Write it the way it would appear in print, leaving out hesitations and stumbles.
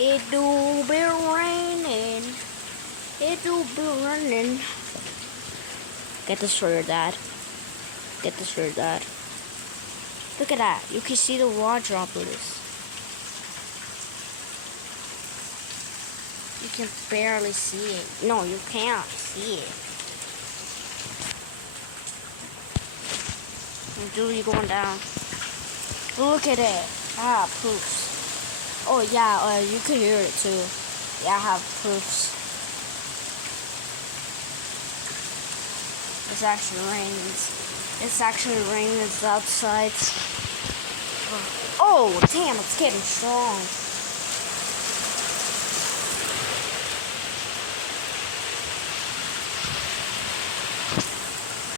It do be raining. It do be raining. Get this for your dad. Get this for your dad. Look at that. You can see the water droplets. You can barely see it. No, you can't see it. Dude, you're going down. Look at it. I have proofs. Oh yeah, you can hear it too. Yeah, I have proofs. It's actually raining. It's actually raining outside. Oh damn, it's getting strong.